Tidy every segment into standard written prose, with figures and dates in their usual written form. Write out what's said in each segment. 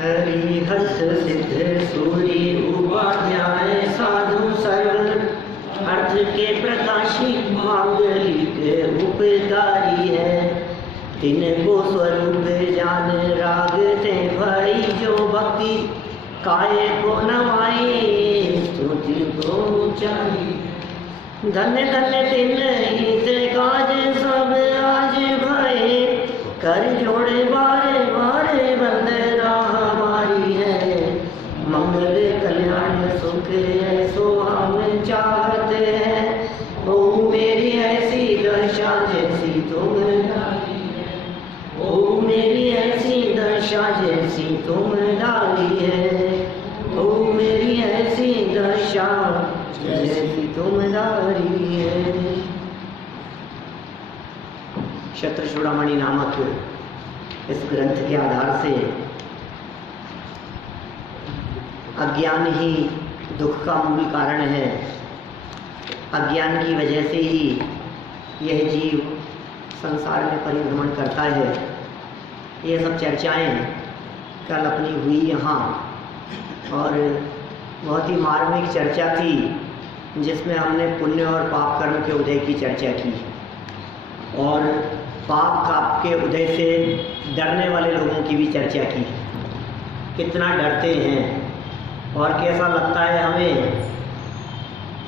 हरिहस सिद्ध सूरी उपाध्याय साधु सरल अर्थ के प्रकाशी मांगलिक उपकारी है। तिनको स्वरूप जान राग ते भई जो भक्ति काय को नवाए स्तुति को ऊंचाई। धन्य धन्य तिन हित काज सब आज भये कर जोड़े बारे बारे बंदना हमारी है। मंगल कल्याण सुख ऐसो हम चाहते हैं। ओ मेरी ऐसी दशा जैसी तुम डाली है। ओ मेरी ऐसी दशा जैसी तुम डाली है। ओ मेरी ऐसी दशा जैसी तुम डाली है। क्षत्र चूड़ामणि नामक इस ग्रंथ के आधार से अज्ञान ही दुख का मूल कारण है। अज्ञान की वजह से ही यह जीव संसार में परिभ्रमण करता है। ये सब चर्चाएं कल अपनी हुई यहाँ, और बहुत ही मार्मिक चर्चा थी जिसमें हमने पुण्य और पाप कर्म के उदय की चर्चा की, और पाप के उदय से डरने वाले लोगों की भी चर्चा की। कितना डरते हैं और कैसा लगता है हमें।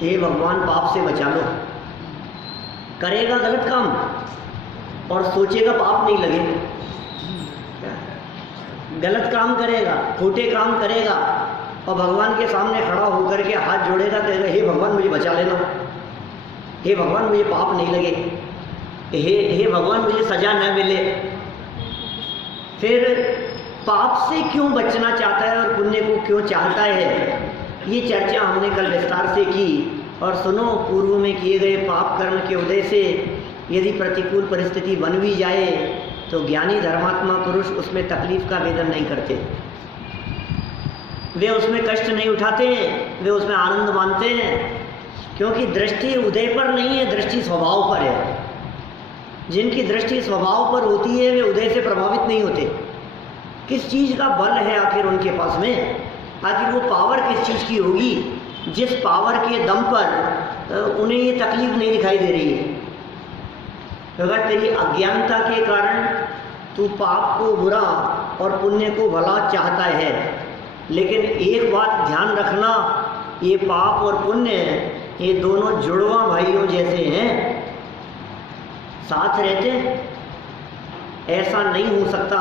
हे भगवान पाप से बचा लो। करेगा गलत काम और सोचेगा पाप नहीं लगेगा। गलत काम करेगा, खोटे काम करेगा और भगवान के सामने खड़ा होकर के हाथ जोड़ेगा, कहेगा हे भगवान मुझे बचा लेना, हे भगवान मुझे पाप नहीं लगे, हे भगवान मुझे सजा न मिले। फिर पाप से क्यों बचना चाहता है और पुण्य को क्यों चाहता है, ये चर्चा हमने कल विस्तार से की। और सुनो, पूर्व में किए गए पाप कर्म के उदय से यदि प्रतिकूल परिस्थिति बन भी जाए तो ज्ञानी धर्मात्मा पुरुष उसमें तकलीफ का वेदन नहीं करते। वे उसमें कष्ट नहीं उठाते हैं, वे उसमें आनंद मानते हैं, क्योंकि दृष्टि उदय पर नहीं है, दृष्टि स्वभाव पर है। जिनकी दृष्टि स्वभाव पर होती है वे उदय से प्रभावित नहीं होते। किस चीज़ का बल है आखिर उनके पास में, आखिर वो पावर किस चीज़ की होगी जिस पावर के दम पर उन्हें ये तकलीफ नहीं दिखाई दे रही है। अगर तेरी अज्ञानता के कारण तू पाप को बुरा और पुण्य को भला चाहता है, लेकिन एक बात ध्यान रखना, ये पाप और पुण्य ये दोनों जुड़वा भाइयों जैसे हैं, साथ रहते हैं। ऐसा नहीं हो सकता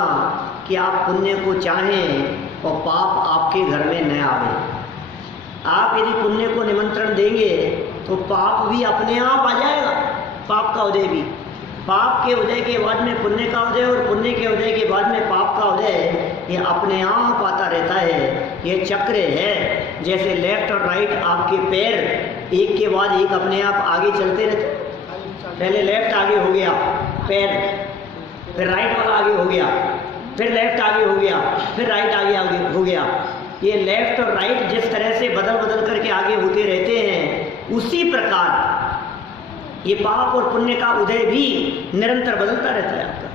कि आप पुण्य को चाहें और पाप आपके घर में न आवे। आप यदि पुण्य को निमंत्रण देंगे तो पाप भी अपने आप आ जाएगा, पाप का उदय भी। पाप के उदय के बाद में पुण्य का उदय और पुण्य के उदय के बाद में पाप का उदय, ये अपने आप आता रहता है। ये चक्र है, जैसे लेफ्ट और राइट आपके पैर एक के बाद एक अपने आप आगे चलते रहते। पहले लेफ्ट आगे हो गया पैर, फिर राइट वाला आगे हो गया, फिर लेफ्ट आगे हो गया, फिर राइट आगे हो गया। ये लेफ्ट और राइट जिस तरह से बदल बदल करके आगे होते रहते हैं, उसी प्रकार ये पाप और पुण्य का उदय भी निरंतर बदलता रहता है आपका।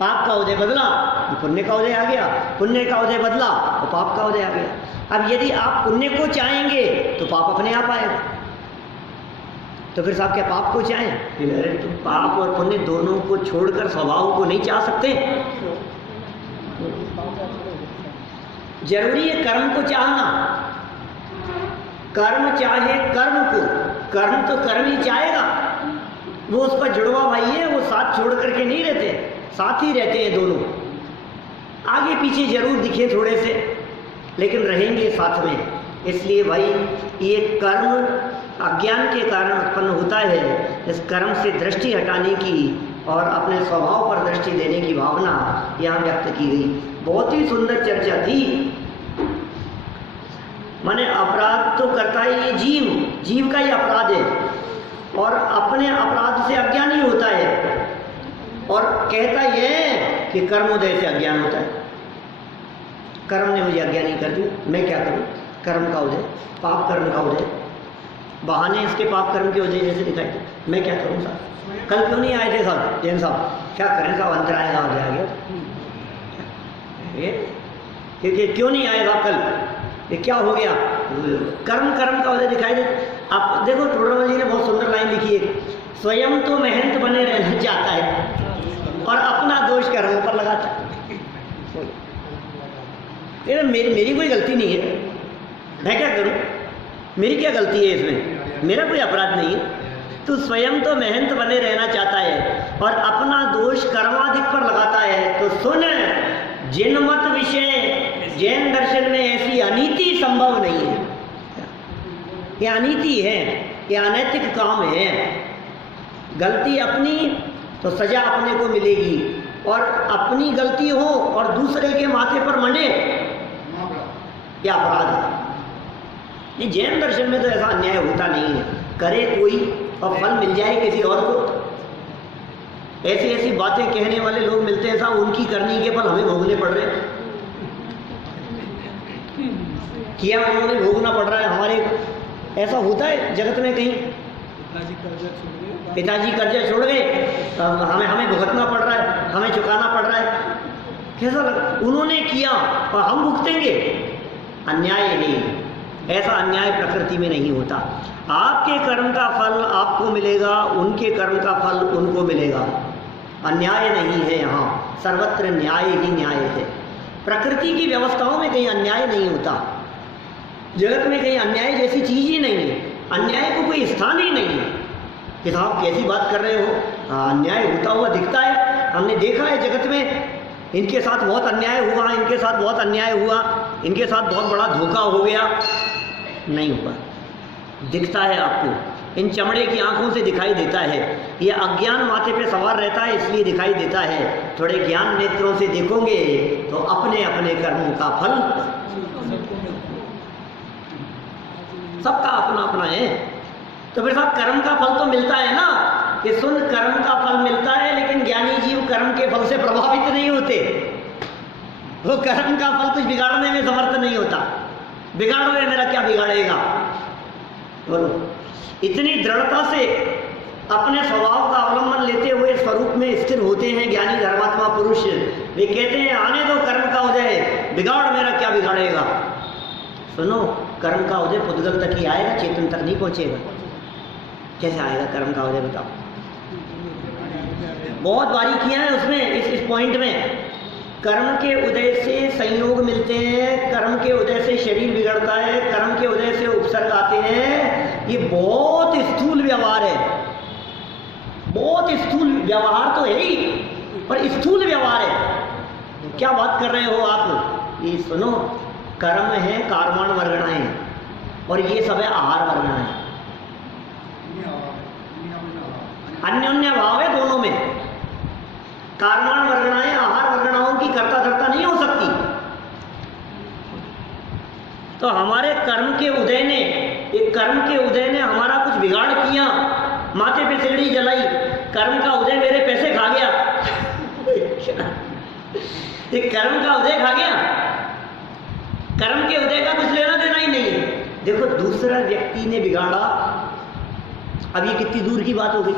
पाप का उदय बदला तो पुण्य का उदय आ गया, पुण्य का उदय बदला तो पाप का उदय आ गया। अब यदि आप पुण्य को चाहेंगे तो पाप अपने आप आएगा। तो फिर साहब क्या पाप को चाहें? अरे तुम पाप और पुण्य दोनों को छोड़कर स्वभाव को नहीं चाह सकते। जरूरी है कर्म को चाहना। कर्म चाहे कर्म को, कर्म तो कर्म ही चाहेगा। वो उस पर जुड़वा भाई है, वो साथ छोड़ करके नहीं रहते, साथ ही रहते हैं दोनों। आगे पीछे जरूर दिखे थोड़े से, लेकिन रहेंगे साथ में। इसलिए भाई ये कर्म अज्ञान के कारण उत्पन्न होता है। इस कर्म से दृष्टि हटाने की और अपने स्वभाव पर दृष्टि देने की भावना यहाँ व्यक्त की गई। बहुत ही सुंदर चर्चा थी। माने अपराध तो करता है ये जीव, जीव का ही अपराध है, और अपने अपराध से अज्ञानी होता है, और कहता यह है कि कर्मोदय से अज्ञान होता है। कर्म ने मुझे अज्ञानी कर दी, मैं क्या करूं? कर्म का उदय, पाप कर्म का उदय, बहाने इसके पाप कर्म के उदय जैसे दिखाई दे। मैं क्या करूं साहब? कल क्यों नहीं आए थे साहब जैन साहब? क्या करें साहब, अंतर आएगा आ गया। कि क्यों नहीं आएगा कल, ये क्या हो गया, कर्म कर्म का वजह दिखाई दे। आप देखो टोडरमल जी ने बहुत सुंदर लाइन लिखी है, स्वयं तो मेहनत बने रहना चाहता है और अपना दोष कर्मों पर लगाता है। ये मेरी कोई गलती नहीं है, मैं क्या करूं, मेरी क्या गलती है इसमें, मेरा कोई अपराध नहीं है। तो स्वयं तो मेहनत बने रहना चाहता है और अपना दोष कर्माधिक पर लगाता है। तो सुन, जिनमत विषय जैन दर्शन में ऐसी अनीति संभव नहीं है। ये अनीति है, ये अनैतिक काम है। गलती अपनी तो सजा अपने को मिलेगी, और अपनी गलती हो और दूसरे के माथे पर मंडे, क्या अपराध है। ये जैन दर्शन में तो ऐसा अन्याय होता नहीं है, करे कोई और फल मिल जाए किसी और को। ऐसी ऐसी बातें कहने वाले लोग मिलते हैं, साहब उनकी करनी के फल हमें भोगने पड़ रहे हैं, किया उन्होंने भोगना पड़ रहा है हमारे को। ऐसा होता है जगत में कहीं, पिताजी कर्जा छोड़ गए, हमें भुगतना पड़ रहा है, हमें चुकाना पड़ रहा है। कैसा लग, उन्होंने किया और हम भुगतेंगे, अन्याय नहीं। ऐसा अन्याय प्रकृति में नहीं होता। आपके कर्म का फल आपको मिलेगा, उनके कर्म का फल उनको मिलेगा। अन्याय नहीं है, यहाँ सर्वत्र न्याय ही न्याय है। प्रकृति की व्यवस्थाओं में कहीं अन्याय नहीं होता, जगत में कहीं अन्याय जैसी चीज ही नहीं है, अन्याय को कोई स्थान ही नहीं है। कि साहब कैसी बात कर रहे हो, अन्याय होता हुआ दिखता है, हमने देखा है जगत में, इनके साथ बहुत अन्याय हुआ, इनके साथ बहुत अन्याय हुआ, इनके साथ बहुत बड़ा धोखा हो गया। नहीं हुआ, दिखता है आपको, इन चमड़े की आंखों से दिखाई देता है। ये अज्ञान माथे पे सवार रहता है, इसलिए दिखाई देता है। थोड़े ज्ञान नेत्रों से देखोगे तो अपने अपने कर्मों का फल सबका अपना अपना है। तो फिर साहब कर्म का फल तो मिलता है ना, कि सुन कर्म का फल मिलता है, लेकिन ज्ञानी जीव कर्म के फल से प्रभावित नहीं होते। वो कर्म का फल कुछ बिगाड़ने में समर्थ नहीं होता। बिगाड़ रहे, मेरा क्या बिगाड़ेगा, बोलो। इतनी दृढ़ता से अपने स्वभाव का अवलंबन लेते हुए स्वरूप में स्थिर होते हैं ज्ञानी धर्मात्मा पुरुष। वे कहते हैं आने दो कर्म का उदय, बिगाड़ मेरा क्या बिगाड़ेगा। सुनो, कर्म का उदय पुद्गल तक ही आएगा, चेतन तक नहीं पहुंचेगा। कैसे आएगा कर्म का उदय, बताओ। बहुत बारीकियां हैं उसमें, इस पॉइंट में। कर्म के उदय से संयोग मिलते हैं, कर्म के उदय से शरीर बिगड़ता है, कर्म के उदय से उपसर्ग आते हैं। ये बहुत स्थूल व्यवहार है, बहुत स्थूल व्यवहार तो है ही, पर स्थूल व्यवहार है। क्या बात कर रहे हो आप, ये सुनो। कर्म है कार्माण वर्गणाएं, और ये सब है आहार वर्गणाएं। अन्योन्य भाव है दोनों में। कार्माण वर्गणाएं आहार वर्गणाओं की कर्ता धर्ता नहीं हो सकती। तो हमारे कर्म के उदय ने, एक कर्म के उदय ने हमारा कुछ बिगाड़ किया, माथे पे सिगड़ी जलाई, कर्म का उदय मेरे पैसे खा गया। ये कर्म का उदय खा गया, कर्म के उदय का कुछ लेना देना ही नहीं है। देखो दूसरा व्यक्ति ने बिगाड़ा, अब ये कितनी दूर की बात हो गई।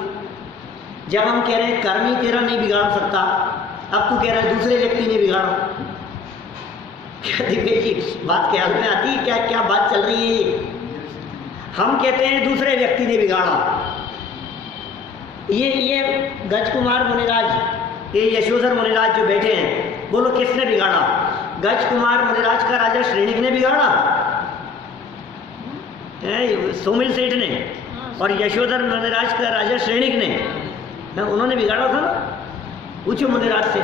जब हम कह रहे हैं कर्म ही तेरा नहीं बिगाड़ सकता, अब तू कह रहा है दूसरे व्यक्ति ने बिगाड़ा। जी बात ख्याल में आती है, क्या क्या बात चल रही है। हम कहते हैं दूसरे व्यक्ति ने बिगाड़ा। ये गजकुमार मुनिराज, ये यशोधर मुनिराज जो बैठे हैं, बोलो किसने बिगाड़ा। गजकुमार मुनिराज का राजा श्रेणिक ने बिगाड़ा, सोमिल सेठ ने, और यशोधर मुनिराज का राजा श्रेणिक ने, उन्होंने बिगाड़ा था ना। पूछो मुनिराज से,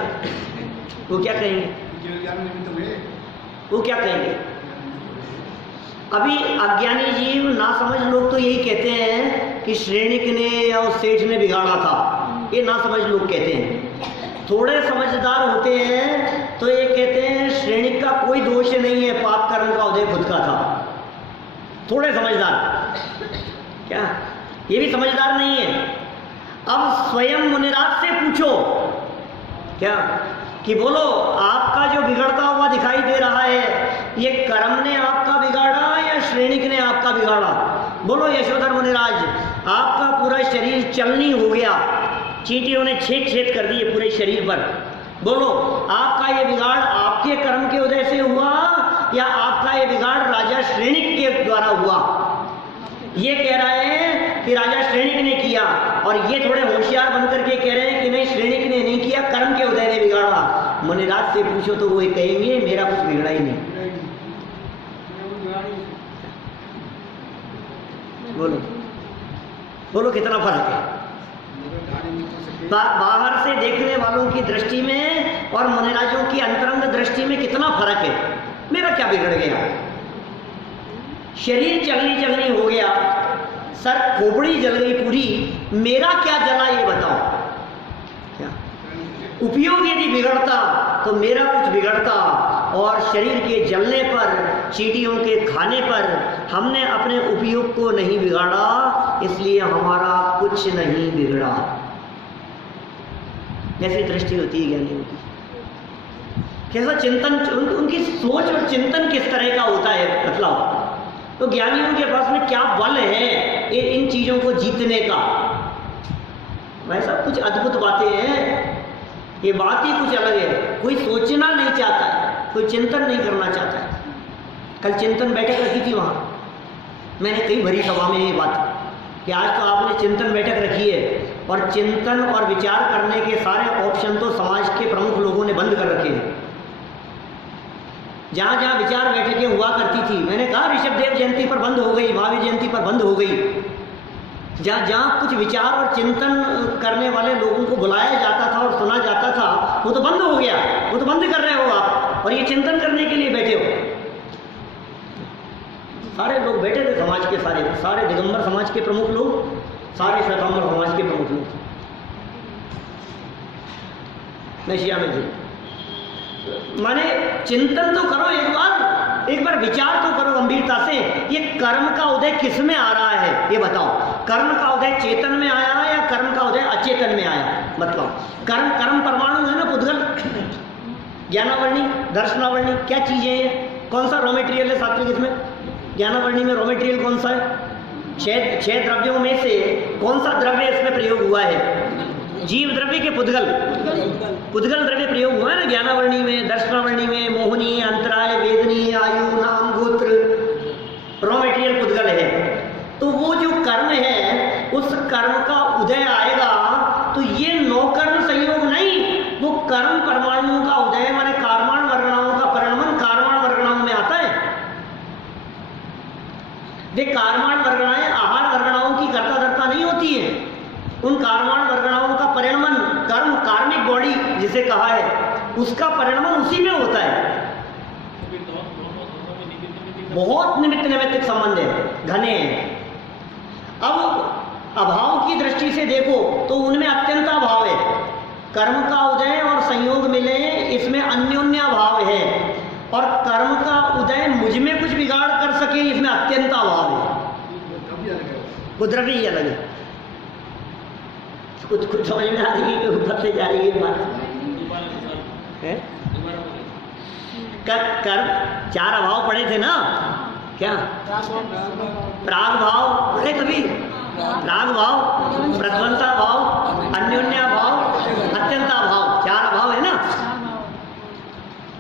वो क्या कहेंगे, वो क्या कहेंगे। अभी अज्ञानी जीव ना समझ लोग तो यही कहते हैं कि श्रेणिक ने या उस सेठ ने बिगाड़ा था, ये ना समझ लोग कहते हैं। थोड़े समझदार होते हैं तो ये कहते हैं श्रेणिक का कोई दोष नहीं है, पाप कर्म का उदय खुद का था। थोड़े समझदार, क्या ये भी समझदार नहीं है। अब स्वयं मुनिराज से पूछो क्या, कि बोलो आपका जो बिगड़ता हुआ दिखाई दे रहा है, ये कर्म ने आपका बिगाड़ा या श्रेणिक ने आपका बिगाड़ा। बोलो यशोधर मुनिराज, आपका पूरा शरीर चलनी हो गया, चींटियों ने छेद छेद कर दिए पूरे शरीर पर। बोलो आपका ये बिगाड़ आपके आपके कर्म के उदय से हुआ या आपका ये बिगाड़ राजा श्रेणिक के द्वारा हुआ? ये कह रहा है कि राजा श्रेणिक ने किया, और ये थोड़े होशियार बनकर के कह रहे हैं कि नहीं, श्रेणिक ने नहीं किया, कर्म के उदय ने बिगाड़ा। मुनिराज से पूछो तो वो कहेंगे मेरा कुछ बिगड़ा ही नहीं। बोलो बोलो कितना फर्क है बाहर से देखने वालों की दृष्टि में और मुनिराजों की अंतरंग दृष्टि में कितना फर्क है। मेरा क्या बिगड़ गया? शरीर चलनी चलनी हो गया, सर खोपड़ी जल गई पूरी, मेरा क्या जला ये बताओ? क्या उपयोग यदि बिगड़ता तो मेरा कुछ बिगड़ता, और शरीर के जलने पर, चींटियों के खाने पर हमने अपने उपयोग को नहीं बिगाड़ा, इसलिए हमारा कुछ नहीं बिगड़ा। जैसी दृष्टि होती है ज्ञानियों की, कैसा चिंतन, उनकी सोच और चिंतन किस तरह का होता है, मतलब तो ज्ञानियों के पास में क्या बल है इन चीजों को जीतने का। वैसा कुछ अद्भुत बातें हैं, ये बात ही कुछ अलग है। कोई सोचना नहीं चाहता है, कोई चिंतन नहीं करना चाहता है। कल चिंतन बैठक रखी थी वहां, मैंने कई भरी सभा में ये बात कि आज तो आपने चिंतन बैठक रखी है, और चिंतन और विचार करने के सारे ऑप्शन तो समाज के प्रमुख लोगों ने बंद कर रखे हैं। जहाँ जहाँ विचार बैठकें हुआ करती थी, मैंने कहा ऋषभदेव जयंती पर बंद हो गई, महावीर जयंती पर बंद हो गई। जहाँ जहाँ कुछ विचार और चिंतन करने वाले लोगों को बुलाया जाता था और सुना जाता था, वो तो बंद हो गया, वो तो बंद कर रहे हो आप, और ये चिंतन करने के लिए बैठे हो। सारे लोग बैठे थे, समाज के सारे दिगंबर समाज के प्रमुख लोग, सारे श्वेतांबर समाज के प्रमुख लोग नशिया में थे। माने चिंतन तो करो, एक बार विचार तो करो गंभीरता से, ये कर्म का उदय किस में आ रहा है ये बताओ? कर्म का उदय चेतन में आया है या कर्म का उदय अचेतन में आया? बताओ। कर्म परमाणु है ना, पुद्गल, ज्ञानावरणी, दर्शनावरणी, क्या चीजें हैं? कौन सा रॉ मटेरियल है सात्विक इसमें? ज्ञानावरणी में रॉ मटेरियल कौन सा है? छह द्रव्यों में से कौन सा द्रव्य इसमें प्रयोग हुआ है? जीव द्रव्य के पुद्गल द्रव्य प्रयोग हुआ है ना ज्ञानावरणी में, दर्शनावरणी में। मोहनी, अंतराय, वेदनीय, आयु, नाम, गोत्र, रॉ मटेरियल पुद्गल है। तो वो जो कर्म है, उस कर्म का उदय आएगा तो ये नौकर्म संयोग नहीं, वो कर्म परमाणुओं का उदय, माने कार्माण वर्गणाओं का परिणमन कार्माण वर्गणाओं में आता है। वे कार्माण वर्गणाएं आहार वर्गणाओं की कर्ता धर्ता नहीं होती है। उन कार्माण वर्गणाओं का परिणमन, कर्म, कार्मिक बॉडी जिसे कहा है, उसका परिणमन उसी में होता है। बहुत निमित्त नैमित्तिक संबंध है, घने हैं। अब अभाव की दृष्टि से देखो तो उनमें अत्यंत अभाव है। कर्म का उदय और संयोग मिले, इसमें अन्योन्य अभाव है, और कर्म का उदय मुझ में कुछ बिगाड़ कर सके, इसमें अत्यंत अभाव है। वो द्रव्य ही अलग है। कुछ समझ में आ रही है कि ऊपर से जा रही है बात है? कर्म चार अभाव पढ़े थे ना, क्या? प्राग भाव पढ़े कभी? प्राग भाव, प्रध्वंसा भाव, अन्योन्या भाव, अत्यंता भाव, चार अभाव है ना।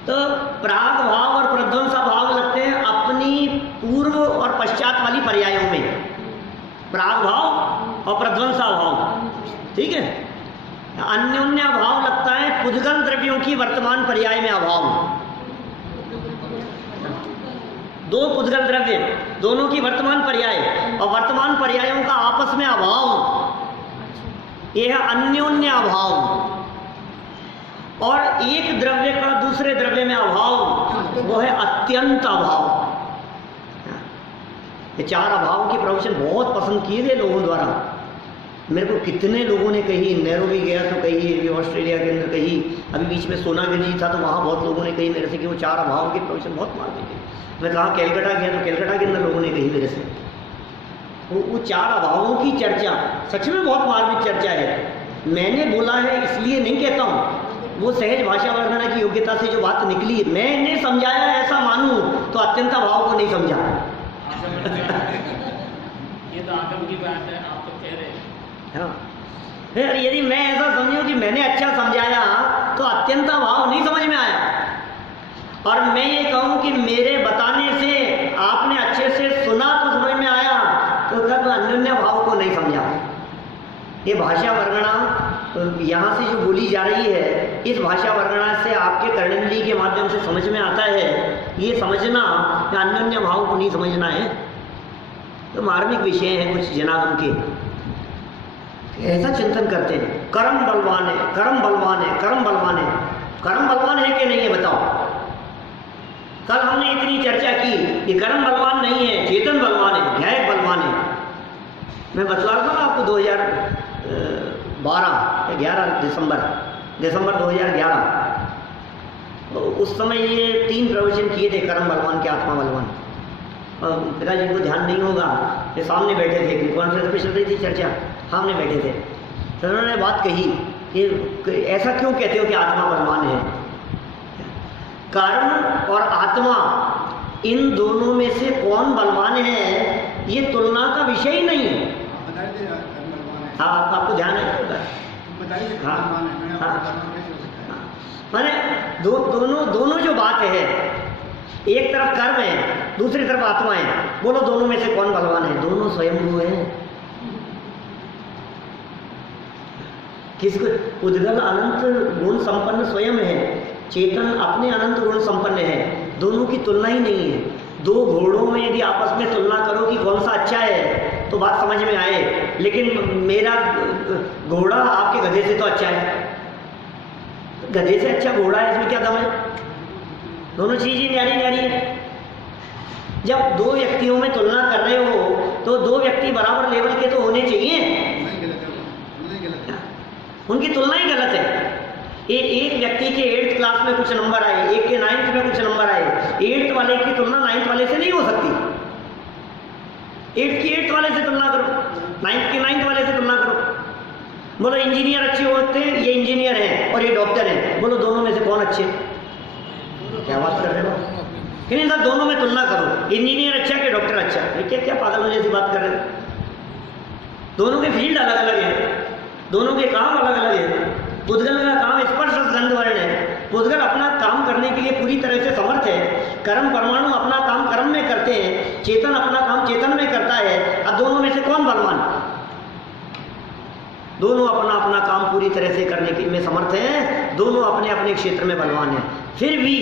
तो प्राग भाव और प्रध्वंसा भाव लगते हैं अपनी पूर्व और पश्चात वाली पर्यायों में, प्राग भाव और प्रध्वंसा भाव, ठीक है। अन्योन्या भाव लगता है पुद्गल द्रव्यों की वर्तमान पर्याय में अभाव। दो पुद्गल द्रव्य, दोनों की वर्तमान पर्याय, और वर्तमान पर्यायों का आपस में अभाव, यह है अन्योन्य अभाव। और एक द्रव्य का दूसरे द्रव्य में अभाव, वो है अत्यंत अभाव। ये चार अभाव के प्रवचन बहुत पसंद किए गए लोगों द्वारा। मेरे को कितने लोगों ने कही, नैरोबी गया तो कही, ऑस्ट्रेलिया के अंदर कही, अभी बीच में सोनागिरी जी था तो वहाँ बहुत लोगों ने कही मेरे से कि वो चार अभाव के प्रवचन बहुत मार देंगे। मैं कहा कैलकाटा गया तो कैलकाटा के अंदर लोगों ने कही मेरे से, वो चार अभावों की चर्चा सच में बहुत मार्मिक चर्चा है। मैंने बोला है इसलिए नहीं कहता हूँ, वो सहज भाषा वर्णना की योग्यता से जो बात निकली, मैंने समझाया ऐसा मानूं तो अत्यंत अभाव को नहीं समझा। ये तो आगम की बात है, आप तो कह रहे हैं। हाँ, फिर यदि मैं ऐसा समझूं कि मैंने अच्छा समझाया तो अत्यंत अभाव नहीं समझ में आया। और मैं ये कहूँ कि मेरे बताने से आपने अच्छे से सुना तो समझ में आया, तो तब अन्योन्य भाव को नहीं समझा। ये भाषा वर्णना यहाँ से जो बोली जा रही है, इस भाषा वर्णना से आपके कर्णेंद्रिय के माध्यम से समझ में आता है, ये समझना कि अन्योन्य भाव को नहीं समझना है। तो मार्मिक विषय है कुछ जनागम के, ऐसा चिंतन करते हैं। कर्म बलवान है, कर्म बलवान है, कर्म बलवान है। कर्म बलवान है कि नहीं है बताओ? कल हमने इतनी चर्चा की कि कर्म बलवान नहीं है, चेतन बलवान है, ध्यायक बलवान है। मैं बतला रहा था आपको 11 दिसंबर 2011, तो उस समय ये 3 प्रवचन किए थे, कर्म बलवान के आत्मा बलवान। और पिताजी को ध्यान नहीं होगा, ये सामने बैठे थे, कॉन्फ्रेंस पे चल रही थी चर्चा, सामने बैठे थे, तो उन्होंने बात कही कि ऐसा क्यों कहते हो कि आत्मा बलवान है? कर्म और आत्मा, इन दोनों में से कौन बलवान है, ये तुलना का विषय ही नहीं है। हाँ, आपको ध्यान है? माने दोनों जो बात है, एक तरफ कर्म है, दूसरी तरफ आत्मा है, बोलो दोनों में से कौन बलवान है? दोनों स्वयंभू है। किसको? उद्गल अनंत गुण संपन्न स्वयं है, चेतन अपने अनंत गुण संपन्न है, दोनों की तुलना ही नहीं है। 2 घोड़ों में यदि आपस में तुलना करो कि कौन सा अच्छा है तो बात समझ में आए, लेकिन मेरा घोड़ा आपके गधे से तो अच्छा है, गधे से अच्छा घोड़ा है, इसमें क्या दम है? दोनों चीज ही न्यारी न्यारी है। जब 2 व्यक्तियों में तुलना कर रहे हो तो 2 व्यक्ति बराबर लेवल के तो होने चाहिए, उनकी तुलना ही गलत है। एक व्यक्ति के 8th क्लास में कुछ नंबर आए, एक के 9th में कुछ नंबर आए, 8th वाले की तुलना 9th वाले से नहीं हो सकती। 8th की 8th वाले से तुलना करो, 9th की 9th वाले से तुलना करो। बोलो इंजीनियर अच्छे होते हैं, ये इंजीनियर है और ये डॉक्टर है, बोलो दोनों में से कौन अच्छे? क्या बात कर रहे हो? कि नहीं सर, दोनों में तुलना करो, इंजीनियर अच्छा कि डॉक्टर अच्छा? क्या क्या पागलों जैसी बात कर रहे हो? दोनों के फील्ड अलग अलग है, दोनों के काम अलग अलग है। पुद्गल का काम स्पर्श गंध वर्ण है, पुद्गल अपना काम करने के लिए पूरी तरह से समर्थ है। कर्म परमाणु अपना काम कर्म में करते हैं, चेतन अपना काम चेतन में करता है। अब दोनों में से कौन बलवान? दोनों अपना अपना काम पूरी तरह से करने के में समर्थ हैं, दोनों अपने अपने क्षेत्र में बलवान हैं। फिर भी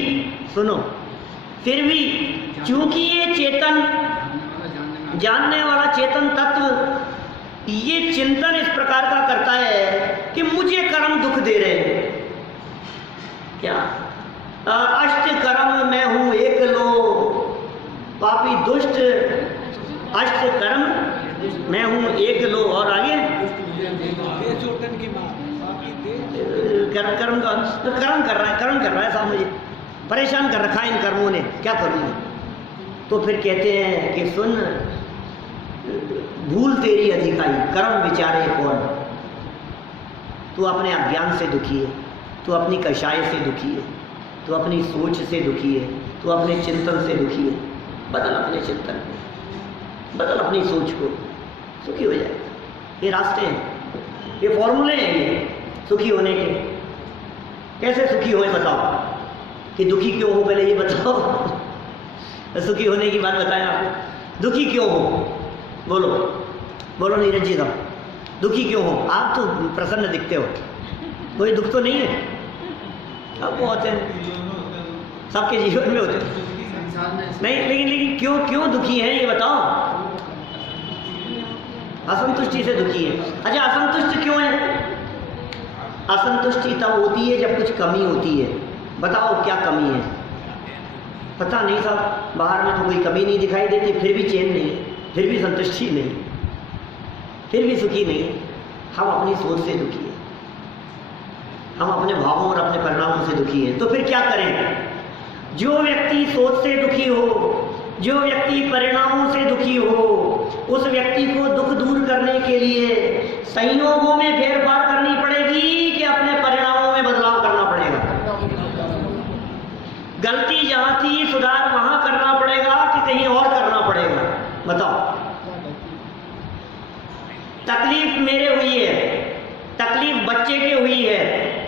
सुनो, फिर भी क्योंकि ये चेतन, जानने वाला चेतन तत्व, ये चिंतन इस प्रकार का करता है कि मुझे कर्म दुख दे रहे हैं। क्या? अष्ट कर्म मैं हूं एक लो, पापी दुष्ट, अष्ट कर्म मैं हूं एक लो, और आगे कर्म कर रहा है साहब, मुझे परेशान कर रखा है इन कर्मों ने, क्या करूं? तो फिर कहते हैं कि सुन, भूल तेरी अधिकाई, कर्म विचारे कौन? तू अपने अज्ञान से दुखी है, तू अपनी कषाय से दुखी है, तू अपनी सोच से दुखी है, तू अपने चिंतन से दुखी है। बदल अपने चिंतन को, बदल अपनी सोच को, सुखी हो जाए। ये रास्ते हैं, ये फॉर्मूले हैं ये सुखी होने के। कैसे सुखी होए बताओ? कि दुखी क्यों हो पहले ये बताओ। सुखी होने की बात बताएं आपको। दुखी क्यों हो? बोलो बोलो नीरज जी साहब, दुखी क्यों हो? आप तो प्रसन्न दिखते हो, कोई दुख तो नहीं है? अब बहुत है, सबके जीवन में होते हैं। नहीं, लेकिन क्यों दुखी है ये बताओ। असंतुष्टि से दुखी है। अच्छा, असंतुष्ट क्यों है? असंतुष्टि तब होती है जब कुछ कमी होती है। बताओ क्या कमी है? पता नहीं साहब, बाहर में तो कोई कमी नहीं दिखाई देती, फिर भी चैन नहीं, फिर भी संतुष्टि नहीं, फिर भी सुखी नहीं। हम अपनी सोच से दुखी है, हम अपने भावों और अपने परिणामों से दुखी है। तो फिर क्या करें? जो व्यक्ति सोच से दुखी हो, जो व्यक्ति परिणामों से दुखी हो, उस व्यक्ति को दुख दूर करने के लिए संयोगों में फेरफार करनी पड़ेगी कि अपने परिणामों में बदलाव करना पड़ेगा? गलती जहां थी सुधार वहां करना पड़ेगा कि कहीं और करना पड़ेगा? बताओ। तकलीफ मेरे हुई है, तकलीफ बच्चे के हुई है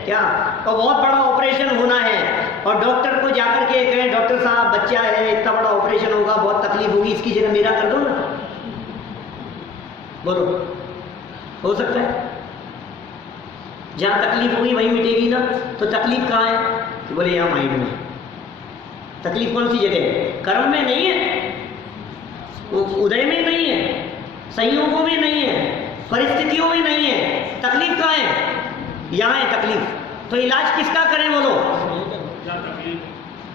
क्या? और बहुत बड़ा ऑपरेशन होना है और डॉक्टर को जाकर के कहें बच्चा है, इतना बड़ा ऑपरेशन होगा, बहुत तकलीफ होगी, इसकी जगह मेरा कर दो ना। बोलो, हो सकता है? जहाँ तकलीफ होगी वहीं मिटेगी ना। तो तकलीफ कहाँ है? तो बोले यहाँ माइंड में। तकलीफ कौन सी जगह है? कर्म में नहीं है, उदय में नहीं है, संयोगों में नहीं है, परिस्थितियों में नहीं है। तकलीफ कहाँ है? यहाँ है तकलीफ। तो इलाज किसका करें बोलो?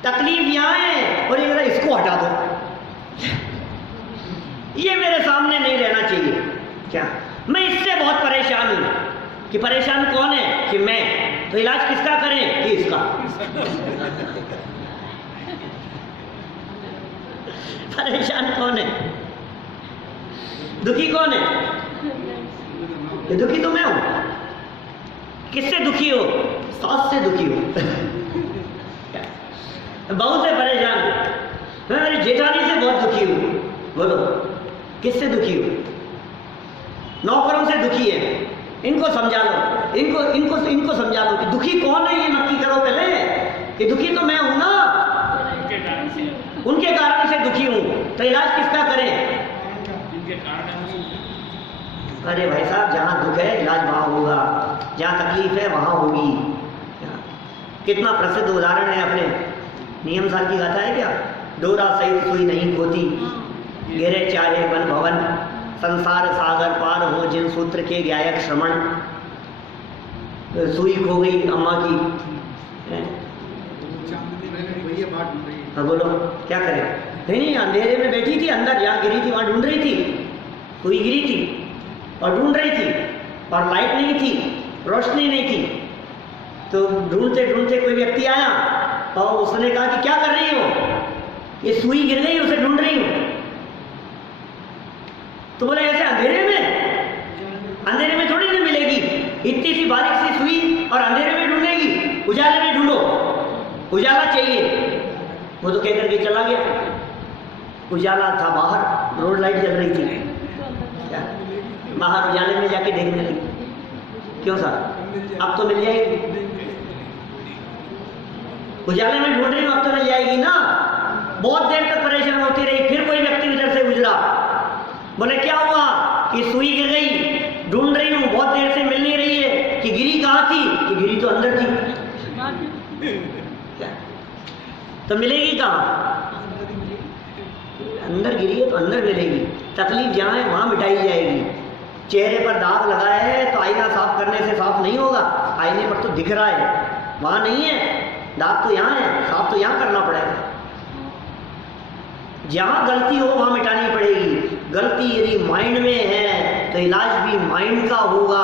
तकलीफ यहाँ है और ये जरा इसको हटा दो, ये मेरे सामने नहीं रहना चाहिए। क्या मैं इससे बहुत परेशान हूं? कि परेशान कौन है? कि मैं। तो इलाज किसका करें? कि इसका। परेशान कौन है? दुखी कौन है? ये दुखी तो मैं हूं। किससे दुखी हो? सास से दुखी हो। बहू से परेशान हूं, मैं मेरी जेठानी से बहुत दुखी हूं। बोलो, किससे दुखी हो? नौकरों से दुखी है, इनको समझा लो, इनको समझा लो कि दुखी कौन है, ये नक्की करो पहले कि दुखी तो मैं हूं ना, उनके कारण से दुखी हूं। तो इलाज किसका करें? अरे भाई साहब, जहां दुख है इलाज वहां होगा, जहां तकलीफ है वहां होगी। कितना प्रसिद्ध उदाहरण है, अपने नियम साल की गाथा है क्या? डोरा सहित सुई नहीं खोती, गिरे चाहे वन भवन, संसार सागर पार हो जिन सूत्र के गायक श्रवण। सुई खो गई अम्मा की, हाँ बोलो क्या करें? नहीं, अंधेरे में बैठी थी, अंदर जहाँ गिरी थी वहाँ ढूंढ रही थी, सुई गिरी थी और ढूंढ रही थी, और लाइट नहीं थी, रोशनी नहीं थी। तो ढूंढते ढूंढते कोई व्यक्ति आया और उसने कहा कि क्या कर रही हो? ये सुई गिर गई, उसे ढूंढ रही हूँ। तो बोले ऐसे अंधेरे में थोड़ी ना मिलेगी, इतनी सी बारीक सी सुई और अंधेरे में ढूंढेगी, उजाले में ढूंढो, उजाला चाहिए। वो तो कह करके चला गया। उजाला था बाहर, रोड लाइट जल रही थी, बाहर उजाले में जाके देखने लगी। क्यों सर? अब तो मिल जाएगी, उजाले में ढूंढ रही हूँ, अब तो मिल जाएगी ना। बहुत देर तक परेशान होती रही, फिर कोई व्यक्ति उधर से गुजरा, बोले क्या हुआ? कि सुई गिर गई, ढूंढ रही हूँ, बहुत देर से मिल नहीं रही है। कि गिरी कहाँ थी? कि गिरी तो अंदर थी। क्या? तो मिलेगी कहाँ? अंदर गिरी है तो अंदर मिलेगी। तकलीफ जहाँ है वहाँ मिटाई जाएगी। चेहरे पर दाग लगा है तो आईना साफ करने से साफ नहीं होगा, आईने पर तो दिख रहा है, वहाँ नहीं है, दाग तो यहाँ है, साफ तो यहाँ करना पड़ेगा। जहाँ गलती हो वहाँ मिटानी पड़ेगी। गलती यदि माइंड में है तो इलाज भी माइंड का होगा।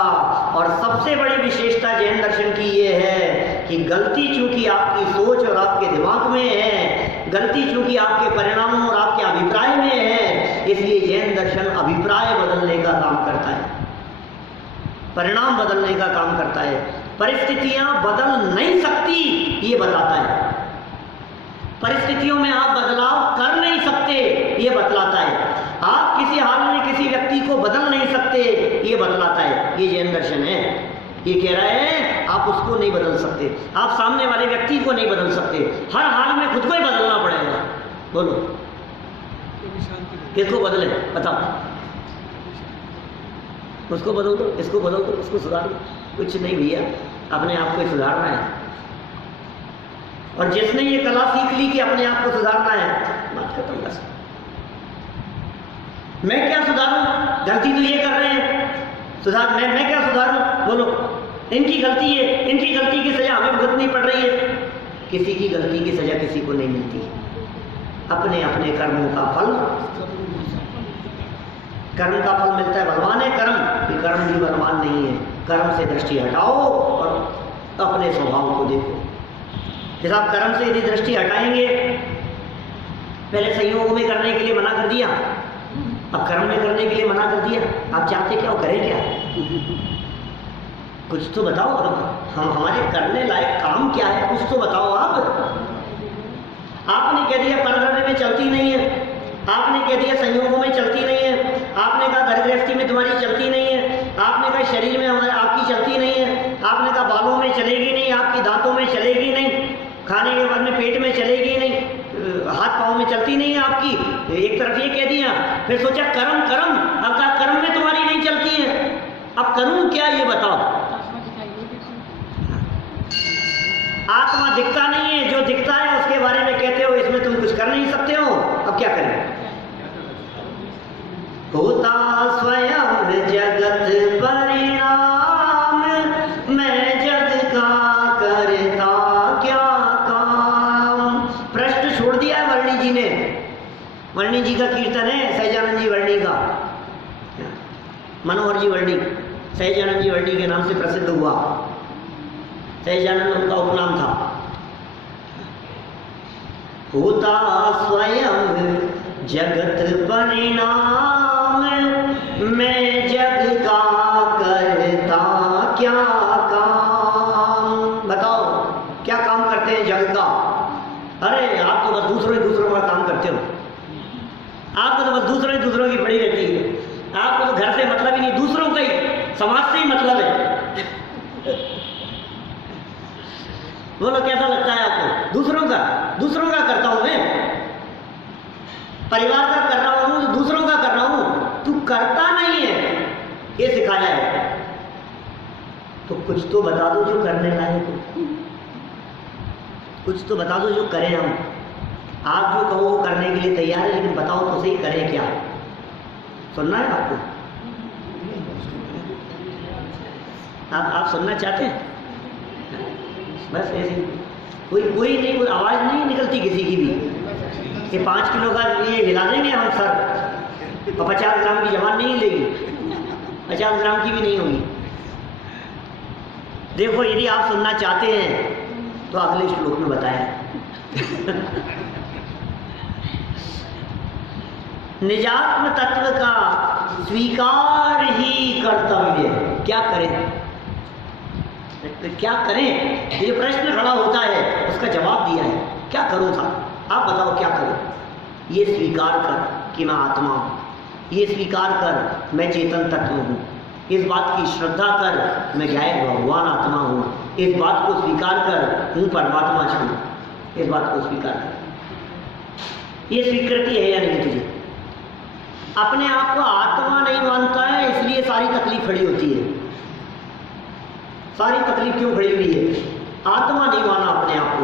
और सबसे बड़ी विशेषता जैन दर्शन की ये है कि गलती चूंकि आपकी सोच और आपके दिमाग में है, गलती चूंकि आपके परिणामों और आपके अभिप्राय में है, इसलिए जैन दर्शन अभिप्राय बदलने का काम करता है, परिणाम बदलने का काम करता है। परिस्थितियां बदल नहीं सकती ये बताता है, परिस्थितियों में आप बदलाव कर नहीं सकते ये बतलाता है, आप किसी हाल में किसी व्यक्ति को बदल नहीं सकते ये बतलाता है। ये जैन दर्शन है। ये कह रहा है आप उसको नहीं बदल सकते, आप सामने वाले व्यक्ति को नहीं बदल सकते, हर हाल में खुद को ही बदलना पड़ेगा। बोलो किसको बदले? बताओ। उसको बदल दो, इसको बदल दो, उसको सुधार दो, कुछ नहीं भैया, अपने आप को सुधारना है। और जिसने ये कला सीख ली कि अपने आप को सुधारना है, बात खत्म। बस मैं क्या सुधारूं? गलती तो ये कर रहे हैं, सुधार मैं क्या सुधारूं? बोलो, इनकी गलती है, इनकी गलती की सजा हमें भुगतनी पड़ रही है। किसी की गलती की सजा किसी को नहीं मिलती, अपने अपने कर्मों का फल, कर्म का फल मिलता है। बलवान है कर्म, कि कर्म भी बलवान नहीं है। कर्म से दृष्टि हटाओ और अपने स्वभाव को देखो। जैसे आप कर्म से यदि दृष्टि हटाएंगे, पहले संयोग में करने के लिए मना कर दिया, अब कर्म में करने के लिए मना कर दिया, आप चाहते क्या हो, करें क्या? कुछ तो बताओ, हम हमारे करने लायक काम क्या है, कुछ तो बताओ आप। आपने कह दिया परधर्म में चलती नहीं है, आपने कह दिया संयोगों में चलती नहीं है, आपने कहा घर गृहस्थी में तुम्हारी चलती नहीं है, आपने कहा शरीर में हमारे आपकी चलती नहीं है, आपने कहा बालों में चलेगी नहीं, आपकी दांतों में चलेगी नहीं, खाने के बाद में पेट में चलेगी नहीं, हाथ में चलती नहीं है आपकी, एक तरफ ये कह दिया, फिर सोचा कर्म कर्म, अब कहा कर्म में तुम्हारी नहीं चलती है, अब करूं क्या ये बताओ। आत्मा दिखता नहीं है, जो दिखता है उसके बारे में कहते हो इसमें तुम कुछ कर नहीं सकते हो, अब क्या करें। होता स्वयं जगत परिणाम, मैं जग का करता क्या काम। प्रश्न छोड़ दिया है वर्णी जी ने। वर्णी जी का कीर्तन है, सहजानंद जी वर्णी का, मनोहर जी वर्णी, सहजानंद जी वर्णी के नाम से प्रसिद्ध हुआ। सहजानंद उनका उपनाम था। होता स्वयं जगत परिणाम, मैं जग का करता क्या काम। बताओ क्या काम करते हैं जग का। अरे आप तो बस दूसरों का काम करते हो, आपको तो बस दूसरों की पड़ी रहती है, आपको तो घर से मतलब ही नहीं, दूसरों का ही, समाज से ही मतलब है। बोलो कैसा लगता है आपको। दूसरों का करता हूं मैं, परिवार का कर रहा हूं, दूसरों का कर रहा हूं, तू करता नहीं है, ये सिखाया है। तो कुछ तो बता दो जो करने लायक हो, कुछ तो बता दो जो करें हम। आप जो कहो वो करने के लिए तैयार है, लेकिन बताओ तो सही करें क्या। सुनना है आपको, आप सुनना चाहते हैं। बस ऐसे कोई नहीं, कोई आवाज नहीं निकलती किसी की भी कि 5 किलो का ये हिला देंगे हम सर, और 50 ग्राम की जबान नहीं लेगी, 50 ग्राम की भी नहीं होगी। देखो यदि आप सुनना चाहते हैं तो अगले श्लोक में बताया निजात्म तत्व का स्वीकार ही कर्तव्य। क्या करें, क्या करें, ये प्रश्न खड़ा होता है, उसका जवाब दिया है। क्या करो था, आप बताओ क्या करो। ये स्वीकार कर कि मैं आत्मा हूं, ये स्वीकार कर मैं चेतन तत्व हूँ, इस बात की श्रद्धा कर मैं गायक भगवान आत्मा हूँ, इस बात को स्वीकार कर हूँ परमात्मा छू, इस बात को स्वीकार कर। ये स्वीकृति है या नहीं तुझे। अपने आप को आत्मा नहीं मानता है, इसलिए सारी तकलीफ खड़ी होती है। सारी तकलीफ क्यों खड़ी हुई है। आत्मा नहीं माना अपने आप को,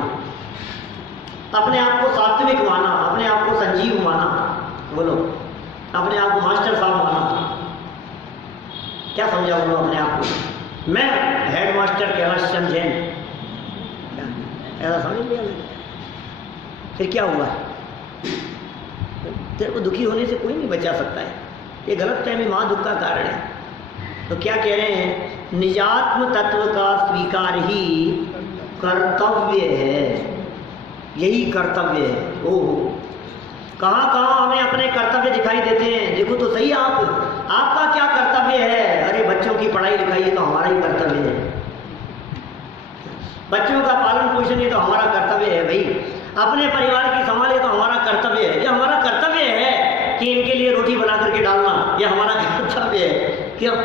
अपने आप को सात्विक माना, अपने आप को संजीव माना, बोलो अपने आप को मास्टर साहब माना। क्या समझा बोलो अपने आप को, मैं हेड मास्टर कैलाश चंद जैन, ऐसा समझ लिया। फिर क्या हुआ, तेरे को दुखी होने से कोई नहीं बचा सकता है। ये गलत फहमी मां दुख का कारण है। तो क्या कह रहे हैं, निजात्म तत्व का स्वीकार ही कर्तव्य है, यही कर्तव्य है। ओहो, कहाँ कहाँ हमें अपने कर्तव्य दिखाई देते हैं। देखो तो सही आपका क्या कर्तव्य है। अरे बच्चों की पढ़ाई लिखाई तो हमारा ही कर्तव्य है, बच्चों का पालन पोषण ये तो हमारा कर्तव्य है भाई, अपने परिवार की संभाले तो हमारा कर्तव्य है। ये हमारा कर्तव्य है कि इनके लिए रोटी बना करके डालना, ये हमारा कर्तव्य है। क्यों,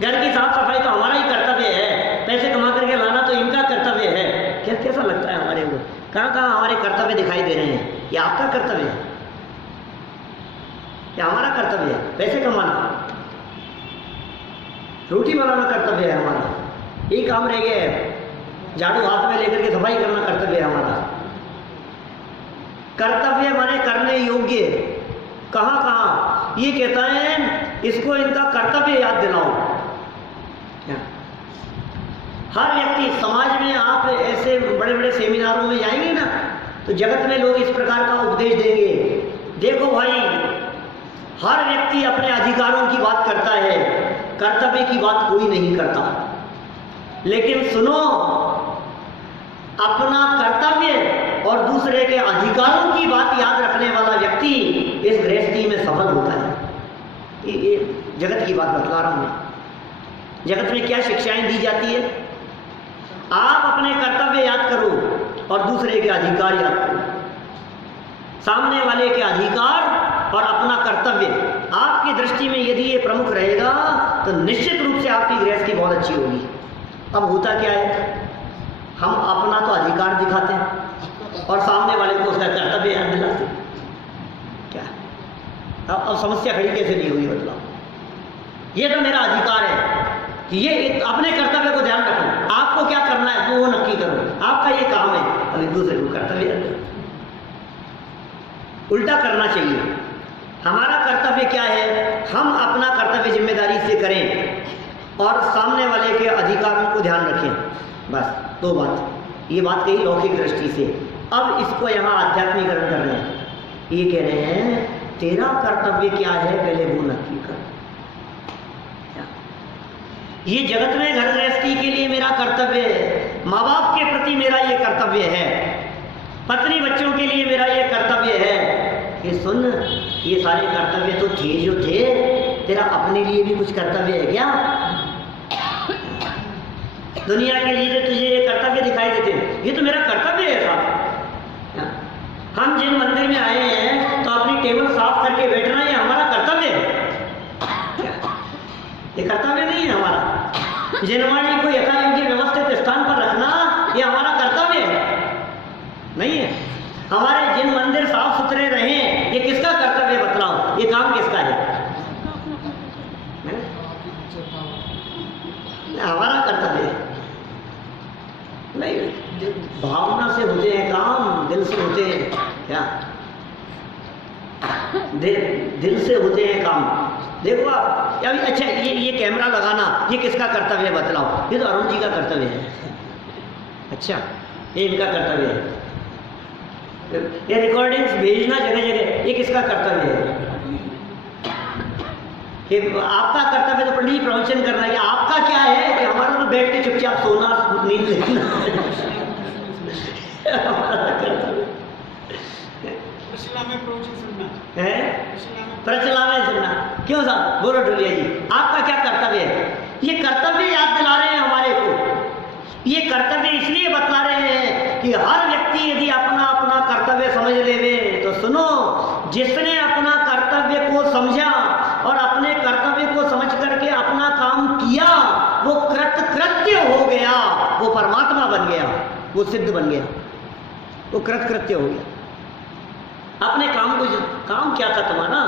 घर की साफ सफाई तो हमारा ही कर्तव्य है, पैसे कमा करके लाना तो इनका कर्तव्य है। कैसा लगता है हमारे को, कहाँ कहाँ हमारे कर्तव्य दिखाई दे रहे हैं। ये आपका कर्तव्य है, ये हमारा कर्तव्य है। पैसे कमाना, रोटी बनाना कर्तव्य है हमारा, यही काम रह गया है। झाड़ू हाथ में लेकर के सफाई करना कर्तव्य है हमारा। कर्तव्य माने करने योग्य, कहाँ कहाँ ये कहता है इसको इनका कर्तव्य याद दिलाओ। हर व्यक्ति समाज में, आप ऐसे बड़े बड़े सेमिनारों में जाएंगे ना तो जगत में लोग इस प्रकार का उपदेश देंगे। देखो भाई, हर व्यक्ति अपने अधिकारों की बात करता है, कर्तव्य की बात कोई नहीं करता। लेकिन सुनो, अपना कर्तव्य और दूसरे के अधिकारों की बात याद रखने वाला व्यक्ति इस गृहस्थी में सफल होता है। ये जगत की बात बतला रहा हूं मैं। जगत में क्या शिक्षाएं दी जाती है, आप अपने कर्तव्य याद करो और दूसरे के अधिकार याद करो। सामने वाले के अधिकार और अपना कर्तव्य आपकी दृष्टि में यदि ये प्रमुख रहेगा तो निश्चित रूप से आपकी गृहस्थी बहुत अच्छी होगी। अब होता क्या है, हम अपना तो अधिकार दिखाते हैं और सामने वाले को उसका कर्तव्य याद दिलाते हैं। समस्या खड़ी कैसे नहीं हुई बतलाओ? ये तो मेरा अधिकार है कि ये अपने कर्तव्य को ध्यान रखो। आपको क्या करना है वो नक्की करो, आपका ये काम है। अब एक दूसरे को कर्तव्य उल्टा करना चाहिए। हमारा कर्तव्य क्या है? हम अपना कर्तव्य जिम्मेदारी से करें और सामने वाले के अधिकारों को ध्यान रखें। बस दो बात। ये बात कही लौकिक दृष्टि से। अब इसको यहाँ आध्यात्मिकरण कर रहे हैं। ये कह रहे हैं तेरा कर्तव्य क्या है पहले वो नक्की कर। ये जगत में घर गृहस्थी के लिए मेरा कर्तव्य है, माँ बाप के प्रति मेरा ये कर्तव्य है, पत्नी बच्चों के लिए मेरा ये कर्तव्य है। ये सुन, ये सारे कर्तव्य तो थे जो थे, तेरा अपने लिए भी कुछ कर्तव्य है क्या? दुनिया के लिए जो तुझे ये कर्तव्य दिखाई देते हैं, ये तो मेरा कर्तव्य है साहब। हम जिन मंदिर में आए हैं तो अपनी टेबल साफ करके बैठना ये हमारा कर्तव्य है। ये कर्तव्य नहीं है हमारा। जिनवाणी को यथायोग्य व्यवस्थित स्थान पर रखना ये हमारा कर्तव्य है नहीं है। हमारे जिन मंदिर साफ सुथरे रहें ये किसका कर्तव्य बतलाओ? ये काम किसका है? हमारा कर्तव्य है नहीं। भावना से होते हैं काम, दिल से होते हैं क्या? दिल से होते हैं काम। देखो आप अभी अच्छा ये कैमरा लगाना ये किसका कर्तव्य बतलाओ? ये तो अरुण जी का कर्तव्य है। अच्छा ये इनका कर्तव्य है। ये रिकॉर्डिंग्स भेजना जगह जगह ये किसका कर्तव्य है? कि आपका कर्तव्य तो पंडित प्रवचन करना है। आपका क्या है कि हमारा तो बैठ के चुपचाप सोना नींद लेना है। प्रचला में सुनना क्यों साहब? बोलो ढोलिया जी आपका क्या कर्तव्य है? ये कर्तव्य याद दिला रहे हैं हमारे को। ये कर्तव्य इसलिए बतला रहे हैं कि हर व्यक्ति यदि अपना अपना कर्तव्य समझ लेवे तो सुनो, जिसने अपना कर्तव्य को समझा और अपने कर्तव्य को समझ करके अपना काम किया वो कृतकृत्य हो गया, वो परमात्मा बन गया, वो सिद्ध बन गया, वो कृतकृत्य हो गया। अपने काम को, काम क्या था तुम्हारा?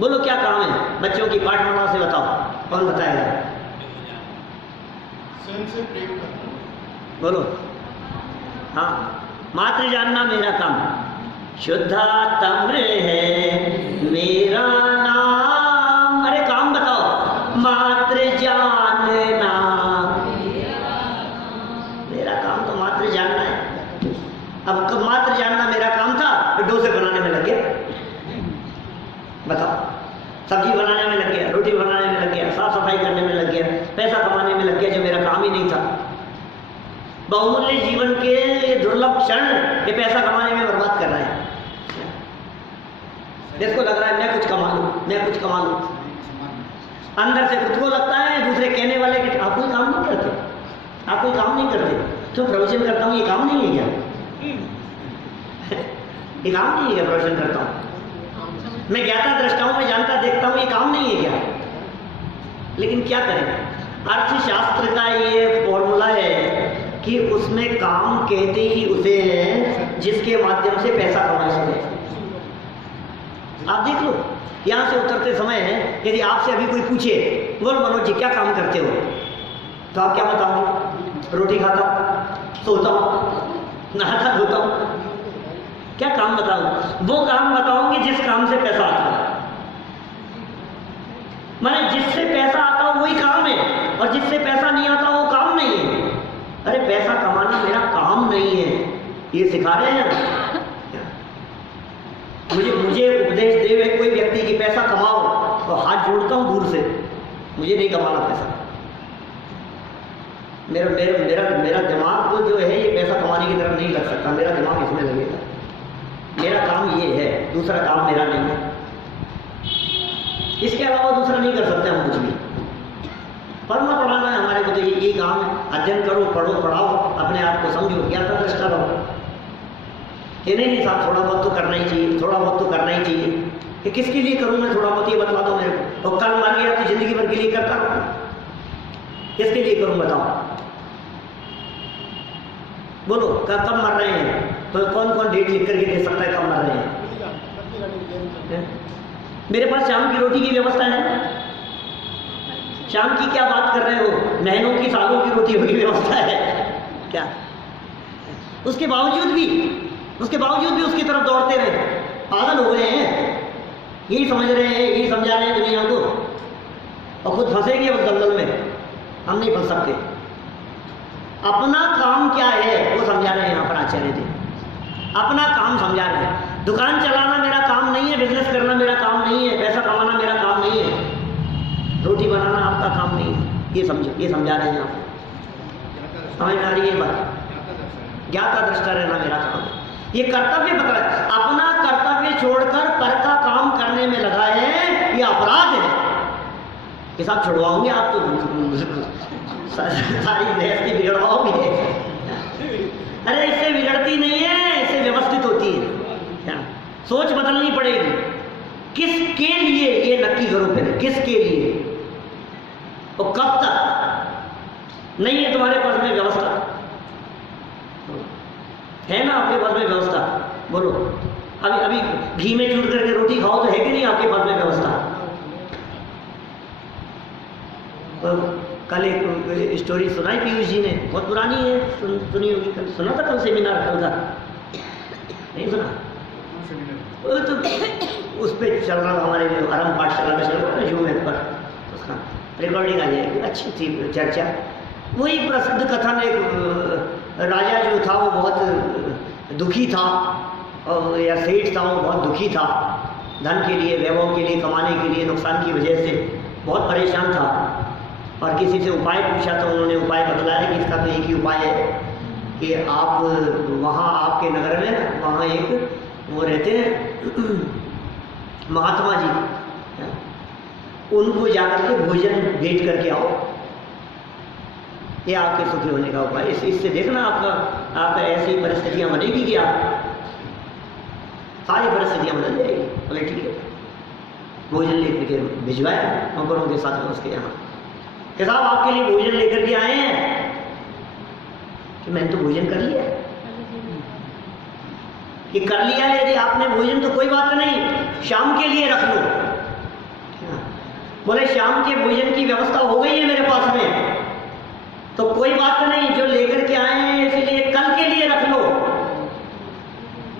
बोलो क्या काम है? बच्चों की पाठमाला से बताओ, कौन बताएगा? बोलो। हाँ, मातृ जानना मेरा काम, शुद्धात्म्र है मेरा नाम। अरे काम बताओ। मातृ जानना मेरा काम तो मातृ जानना है। अब कब मातृ जानना मेरा काम था तो डोसे बनाने में लग गया। बताओ, सब्जी बनाने में लग गया, रोटी बनाने में लग गया, साफ सफाई करने में लग गया, पैसा कमाने में लग गया जो मेरा काम ही नहीं था। बहुमूल्य जीवन के दुर्लभ क्षण ये पैसा कमाने में बर्बाद कर रहा है। जिसको लग रहा है मैं कुछ कमा लूं, मैं कुछ कमा लूं, अंदर से खुद को लगता है, दूसरे कहने वाले कि आप कोई काम नहीं करते, आप कोई काम नहीं करते। तो प्रवचन करता हूँ ये काम नहीं है क्या? ये काम नहीं है क्या प्रवचन करता हूँ? मैं ज्ञाता दृष्टा हूँ, मैं जानता देखता हूँ, ये काम नहीं है क्या? लेकिन क्या करें? अर्थशास्त्र का ये फॉर्मूला है कि उसमें काम कहते ही उसे है जिसके माध्यम से पैसा कमा सके। आप देख लो, यहाँ से उतरते समय यदि आपसे अभी कोई पूछे बोलो मनोज जी क्या काम करते हो, तो आप क्या बताओगे? रोटी खाता हूँ, सोता हूँ, नहाता धोता हूँ। क्या काम बताऊँ? वो काम बताऊंगी जिस काम से पैसा आता है। माने जिससे पैसा आता हो वही काम है, और जिससे पैसा नहीं आता वो काम नहीं है। अरे पैसा कमाना मेरा काम नहीं है, ये सिखा रहे हैं। मुझे उपदेश दे हुए कोई व्यक्ति कि पैसा कमाओ तो हाथ जोड़ता हूँ दूर से, मुझे नहीं कमाना पैसा। मेरा दिमाग तो जो है ये पैसा कमाने की तरफ नहीं लग सकता, मेरा दिमाग इसमें लगेगा। मेरा काम ये है, दूसरा काम मेरा नहीं है। इसके अलावा दूसरा नहीं कर सकते हम कुछ भी। पढ़ना पढ़ाना है हमारे को, तो ये काम है। अध्ययन करो, पढ़ो, पढ़ाओ, अपने आप को समझो, ज्ञाता दृष्टा रहो। ये नहीं साहब थोड़ा बहुत तो करना ही चाहिए, थोड़ा बहुत तो करना ही चाहिए। कि किसके लिए करूँ मैं थोड़ा बहुत, ये बतला दो मेरे को। और कल मर गया तो जिंदगी भर के लिए करता रहूँ, किसके लिए करूँ बताओ? बोलो कब मर रहे हैं? तो कौन कौन डेट लिख करके दे सकता है कब मर रहे हैं? मेरे पास शाम की रोटी की व्यवस्था है। शाम की क्या बात कर रहे हो, महीनों की सालों की रोटी की व्यवस्था है क्या? उसके बावजूद भी उसकी तरफ दौड़ते रहे। पागल हो गए हैं, यही समझ रहे हैं, यही समझा रहे हैं दुनिया को, और खुद फंसेंगे उस दलदल में। हम नहीं फंस सकते। अपना काम क्या है वो समझा रहे हैं यहाँ पर आचार्य जी। अपना काम समझा रहे हैं। दुकान चलाना मेरा काम नहीं है, बिजनेस करना मेरा काम नहीं है, पैसा कमाना मेरा काम नहीं है, रोटी बनाना आपका काम नहीं है। ये समझो, ये समझा रहे हैं आप। समझ में आ रही है बात? ज्ञाता दृष्टा रहना मेरा काम है। ये कर्तव्य बता रहा है। अपना कर्तव्य छोड़कर पर का काम करने में लगा है, ये अपराध है। ये सब छुड़वाओगे आप तो सारी गृहस्थी बिगड़वाओगे। अरे इससे बिगड़ती नहीं है, इससे व्यवस्थित होती है। सोच बदलनी पड़ेगी। किसके लिए ये नक्की करो पहले, किसके लिए और कब तक। नहीं है तुम्हारे पास में व्यवस्था, है ना आपके पास में व्यवस्था? बोलो। अभी घी में चूर करके रोटी खाओ तो है कि नहीं आपके पास में व्यवस्था? तो कल एक स्टोरी सुनाई पीयूष जी ने, बहुत पुरानी है, सुनी होगी। कल सुना था, कल सेमिनार कल का नहीं सुना? वो तो उस पर चल रहा था, हमारे आरंभ पाठशाला में चल रहा था जूम ऐप पर, उसका रिकॉर्डिंग आ जाएगी। अच्छी थी चर्चा। वही प्रसिद्ध कथन, एक राजा जो था वो बहुत दुखी था, और या सेठ था वो बहुत दुखी था, धन के लिए, वैभव के लिए, कमाने के लिए नुकसान की वजह से बहुत परेशान था। और किसी से उपाय पूछा तो उन्होंने उपाय बतलाया कि इसका तो एक ही उपाय है कि आप वहाँ आपके नगर में वहाँ एक वो रहते हैं महात्मा जी, उनको जाकर के भोजन भेंट करके आओ, ये आपके सुखी होने का उपाय। इससे देखना आपका ऐसी परिस्थितियां बनेगी कि आप सारी परिस्थितियां बदल जाएगी। बोले ठीक है। भोजन लेकर के भिजवाया नौकरों के साथ में उसके यहाँ कि साहब आपके लिए भोजन लेकर के आए हैं। कि मैंने तो भोजन कर लिया। कि कर लिया है यदि आपने भोजन तो कोई बात नहीं, शाम के लिए रख लो। बोले शाम के भोजन की व्यवस्था हो गई है मेरे पास में, तो कोई बात नहीं, जो लेकर के आए हैं इसलिए कल के लिए रख लो।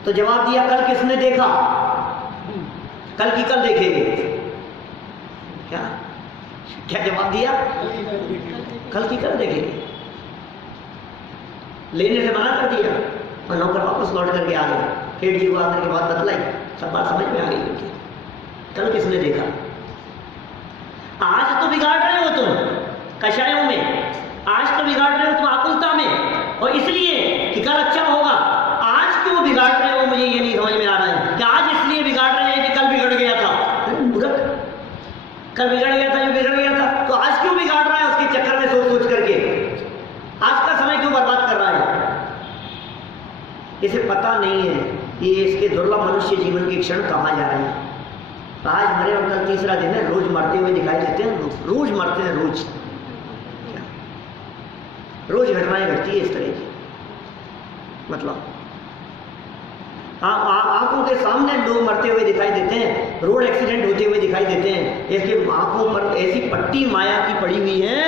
तो जवाब दिया, कल किसने देखा? कल की कल देखेंगे। क्या जवाब दिया? कल की कल देखेंगे। लेने से मना कर दिया और नौकर वापस लौट करके आ गए। सेठ जी को आकर के बात बतलाई, सब बात समझ में आ गई उनकी। कल किसने देखा? आज तो बिगाड़ रहे हो तुम कषायों में, आज तो बिगाड़ रहे हो तुम आकुलता में, और इसलिए कि कल अच्छा होगा। आज क्यों बिगाड़ रहे हो मुझे ये नहीं समझ में आ रहा है। कि आज इसलिए बिगाड़ रहे हैं कि कल बिगड़ गया था। कल बिगड़ गया था, जो बिगड़ गया था, तो आज क्यों बिगाड़ रहा है उसके चक्कर में सोच सोच करके? आज का समय क्यों बर्बाद कर रहा है? इसे पता नहीं है कि इसके दुर्लभ मनुष्य जीवन के क्षण कहाँ जा रहे हैं। आज मरे और कल तीसरा दिन है, रोज मरते हुए दिखाई देते हैं। रोज मरते हैं, रोज घटनाएं घटती है इस तरह की। मतलब आंखों के सामने लोग मरते हुए दिखाई देते हैं, रोड एक्सीडेंट होते हुए दिखाई देते हैं। इसके आंखों पर ऐसी पट्टी माया की पड़ी हुई है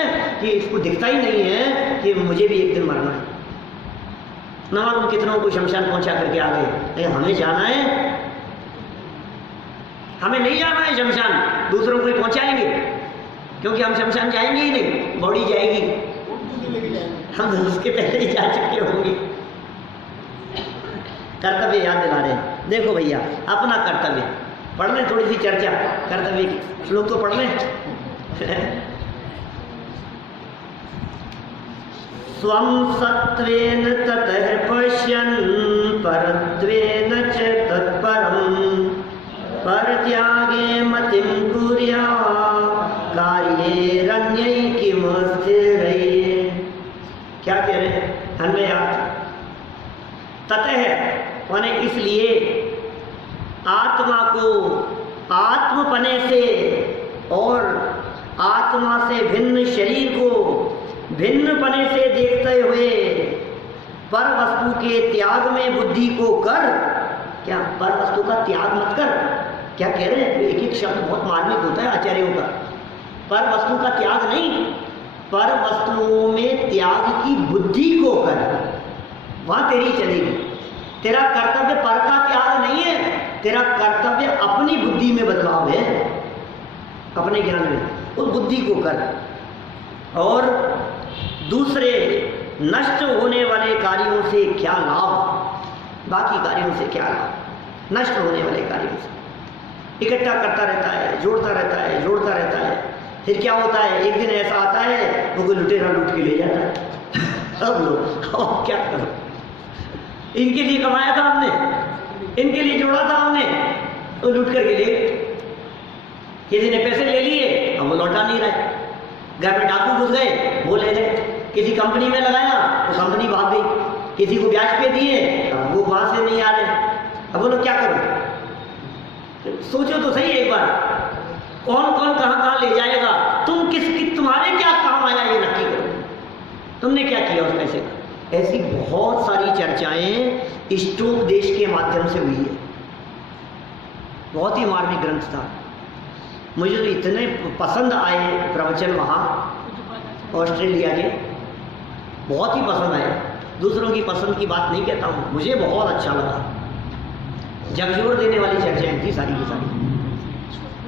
कि इसको दिखता ही नहीं है कि मुझे भी एक दिन मरना है। ना हम कितनों को शमशान पहुंचा करके आ गए, लेकिन हमें जाना है। हमें नहीं जाना है शमशान, दूसरों को ही पहुंचाएंगे, क्योंकि हम शमशान जाएंगे ही नहीं, बॉडी जाएगी, हम उसके पहले ही जा चुके होंगे। कर्तव्य याद दिला रहे हैं। देखो भैया, अपना कर्तव्य पढ़ लें, थोड़ी सी चर्चा कर्तव्य की। श्लोक तो पढ़ लें। स्वं सत्वेन ततः पश्यन् परत्वेन च तत्परम् परत्यागे मतिं कुर्यात् कार्येरन्यै किमस्थिरये। क्या कह रहे हैं? अन्वयार्थ। ततः माने इसलिए, आत्मा को आत्मपने से और आत्मा से भिन्न शरीर को भिन्नपने से देखते हुए पर वस्तु के त्याग में बुद्धि को कर। क्या? पर वस्तु का त्याग मत कर, क्या कह रहे हैं? एक एक शब्द बहुत मार्मिक होता है आचार्यों का। पर वस्तु का त्याग नहीं, पर वस्तुओं में त्याग की बुद्धि को कर, वहां तेरी चलेगी। तेरा कर्तव्य पर का त्याग नहीं है, तेरा कर्तव्य अपनी बुद्धि में बदलाव है, अपने ज्ञान में उस बुद्धि को कर। और दूसरे नष्ट होने वाले कार्यों से क्या लाभ, बाकी कार्यों से क्या लाभ, नष्ट होने वाले कार्यों से। इकट्ठा करता रहता है, जोड़ता रहता है, जोड़ता रहता है, फिर क्या होता है? एक दिन ऐसा आता है वो कोई लुटेरा लूट के ले जाता है। सब लोग क्या करो, इनके लिए कमाया था हमने, इनके लिए जोड़ा था हमने, तो लूट करके ले। किसी ने पैसे ले लिए, अब वो लौटा नहीं रहे। घर में डाकू घुस गए, वो ले गए। किसी कंपनी में लगाया तो कंपनी भाग गई। किसी को ब्याज पे दिए, अब वो वहां से नहीं आ रहे। अब बोलो क्या करो? सोचो तो सही एक बार, कौन कौन कहां कहां ले जाएगा? तुम तुम्हारे क्या काम आया ये नक्की करो, तुमने क्या किया उस पैसे का। ऐसी बहुत सारी चर्चाएं इष्टोपदेश के माध्यम से हुई है। बहुत ही मार्मिक ग्रंथ था, मुझे तो इतने पसंद आए प्रवचन वहाँ ऑस्ट्रेलिया के, बहुत ही पसंद आए। दूसरों की पसंद की बात नहीं कहता हूँ, मुझे बहुत अच्छा लगा। झकझोर देने वाली चर्चाएं थी सारी की सारी।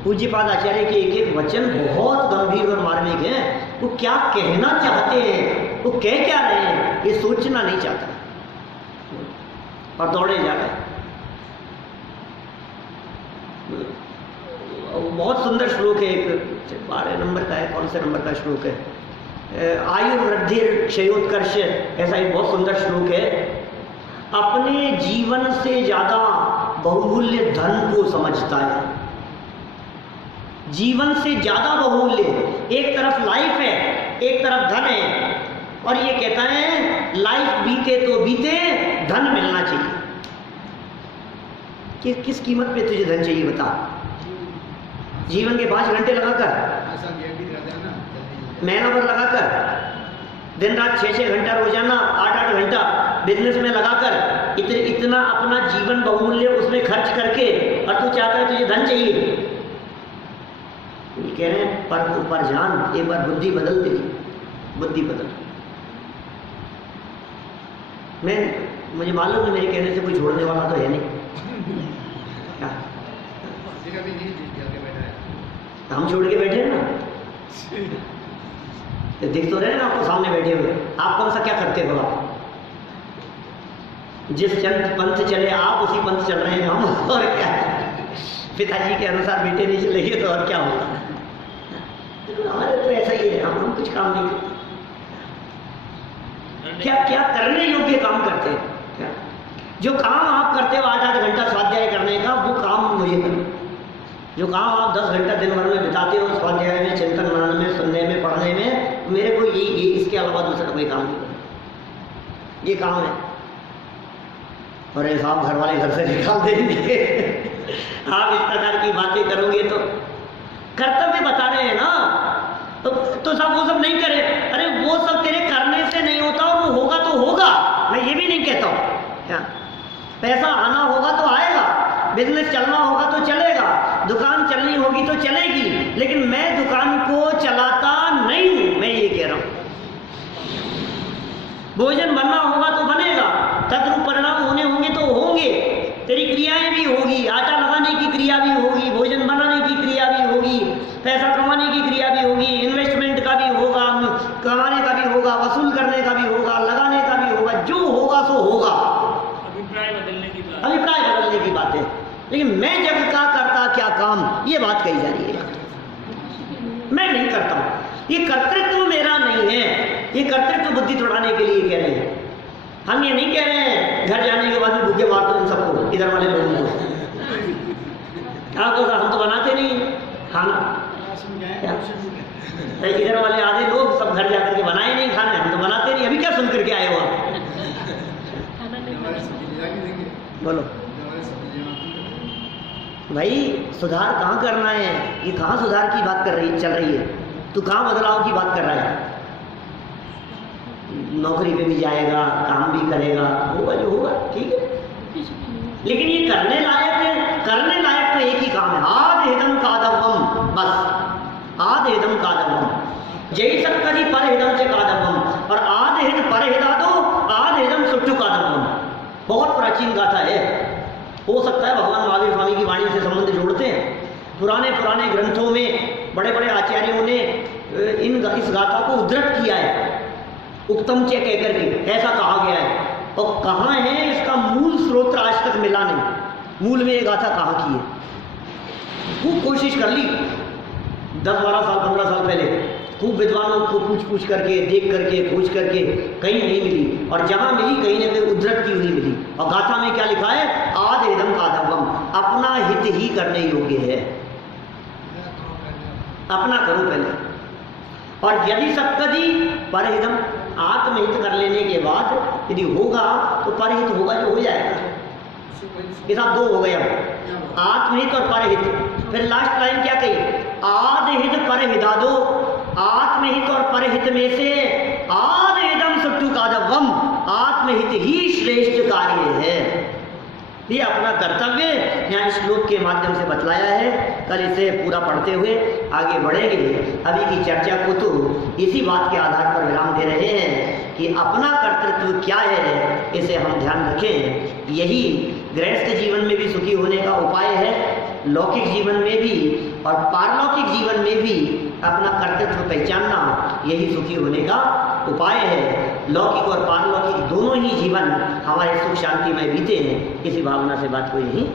पूज्यपाद आचार्य के एक एक वचन बहुत गंभीर और मार्मिक हैं। वो क्या कहना चाहते हैं, वो कह क्या रहे हैं, ये सोचना नहीं चाहता और दौड़े जा रहे हैं। बहुत सुंदर श्लोक है, एक 12 नंबर का है, कौन से नंबर का श्लोक है? आयु वृद्धि क्षयोत्कर्ष, ऐसा एक बहुत सुंदर श्लोक है। अपने जीवन से ज्यादा बहुमूल्य धन को समझता है, जीवन से ज्यादा बहुमूल्य। एक तरफ लाइफ है, एक तरफ धन है, और ये कहता है लाइफ बीते तो बीते, धन मिलना चाहिए। किस कीमत पे तुझे धन चाहिए बता? जीवन के 5 घंटे लगाकर, महीना भर लगाकर, दिन रात 6-6 घंटा रोजाना, 8-8 घंटा बिजनेस में लगाकर, इतना अपना जीवन बहुमूल्य उसमें खर्च करके, और तू चाहता है तुझे धन चाहिए। ये कह रहे हैं पर जान, एक बार बुद्धि बदल तेरी, बुद्धि बदल। मुझे मालूम है मेरे कहने से कोई छोड़ने वाला तो है नहीं। क्या हम छोड़ के बैठे हैं ना, दिख तो रहे हैं ना आपको सामने बैठे हुए। आप कौन सा क्या करते हो? आप जिस पंथ चले आप, उसी पंथ चल रहे हैं हम, और क्या। पिताजी के अनुसार बेटे नहीं चलेंगे तो और क्या होगा? हमारे तो ऐसा ही है, हम कुछ काम नहीं करते। क्या क्या करने योग्य काम करते हैं? क्या जो काम आप करते हो 8-8 घंटा स्वाध्याय करने का, वो काम मुझे करो। जो काम आप 10 घंटा दिन भर में बिताते हो स्वाध्याय में, चिंतन मनन में, सुनने में, पढ़ने में, मेरे को ये इसके अलावा दूसरा कोई काम नहीं, ये काम है। और ऐसा आप घर वाले घर से निकाल देंगे। आप इस प्रकार की बातें करोगे तो कर्तव्य बता रहे हैं ना, तो सब वो सब नहीं करे। अरे वो सब तेरे करने से नहीं होता, और वो होगा तो होगा, मैं ये भी नहीं कहता हूँ। पैसा आना होगा तो आएगा, बिजनेस चलना होगा तो चलेगा, दुकान चलनी होगी तो चलेगी, लेकिन मैं दुकान को चलाता नहीं हूं, मैं ये कह रहा हूं। भोजन बनना होगा तो बनेगा, तद्रूप परिणाम होने होंगे तो होंगे, तेरी क्रियाएं भी होगी, आटा लगाने की क्रिया भी होगी, भोजन बनाने की क्रिया भी होगी, पैसा कमाने की क्रिया भी होगी, इन्वेस्टमेंट का भी होगा, कमाने का भी होगा, वसूल करने का भी होगा, लगाने का भी होगा, जो होगा सो होगा। अभिप्राय बदलने की बात है, लेकिन मैं जग का करता क्या काम, ये बात कही जा रही है। मैं नहीं करता हूं, ये कर्तृत्व मेरा नहीं है, ये कर्तृत्व बुद्धि तोड़ाने के लिए कह रहे हैं। हम ये नहीं कह रहे हैं घर जाने के बाद में भूखे मार दो इन सबको, इधर वाले लोगों को। आपको हम तो बनाते नहीं खाना, इधर वाले आधे लोग सब घर जाकर के बनाए नहीं खाने, हम तो बनाते नहीं। अभी क्या सुन करके आए हो आप? बोलो भाई, सुधार कहाँ करना है? ये कहाँ सुधार की बात चल रही है? तू कहाँ बदलाव की बात कर रहा है? नौकरी पे भी जाएगा, काम भी करेगा, होगा जो होगा, ठीक है, लेकिन ये करने लायक तो एक ही काम है, जय सक्करी परहिदम से कादम्बम, और आद हित परहिदा दो आद हिदम सुट्टू कादम्बम। बहुत प्राचीन गाथा है। हो सकता है भगवान महावीर स्वामी की वाणी से संबंध जोड़ते हैं। पुराने पुराने ग्रंथों में बड़े बड़े आचार्यों ने इस गाथा को उद्धृत किया है, उत्तम चे कहकर के ऐसा कहा गया है। और कहाँ है इसका मूल स्रोत आज तक मिला नहीं। मूल में ये गाथा कहाँ की है? खूब कोशिश कर ली 10-12 साल 15 साल पहले, खूब विद्वानों को पूछ करके, देख करके, खोज करके, कहीं नहीं मिली। और जहाँ मिली कहीं ना कहीं उद्धृत की हुई मिली। और गाथा में क्या लिखा है? आद एदम कादम्बम, अपना हित ही करने योग्य है, अपना करो पहले। और यदि सक्कदी परहिदम, आत्महित कर लेने के बाद यदि होगा तो परहित होगा, जो हो जाएगा। ये सब दो हो गए अब, आत्महित और परहित। फिर लास्ट लाइन क्या कही? आद हित परहिदा दो, आत्महित और परहित में से आद इदम सुट्टू कादम्बम, आत्महित ही श्रेष्ठ कार्य है। ये अपना कर्तव्य यहाँ श्लोक के माध्यम से बतलाया है। कल इसे पूरा पढ़ते हुए आगे बढ़ेंगे। अभी की चर्चा को तो इसी बात के आधार पर विराम दे रहे हैं कि अपना कर्तृत्व क्या है, इसे हम ध्यान रखें। यही गृहस्थ जीवन में भी सुखी होने का उपाय है, लौकिक जीवन में भी और पारलौकिक जीवन में भी अपना कर्तृत्व पहचानना यही सुखी होने का उपाय है। लौकिक और पारलौकिक दोनों ही जीवन हमारे सुख शांति में बीते हैं। इसी भावना से बात को यही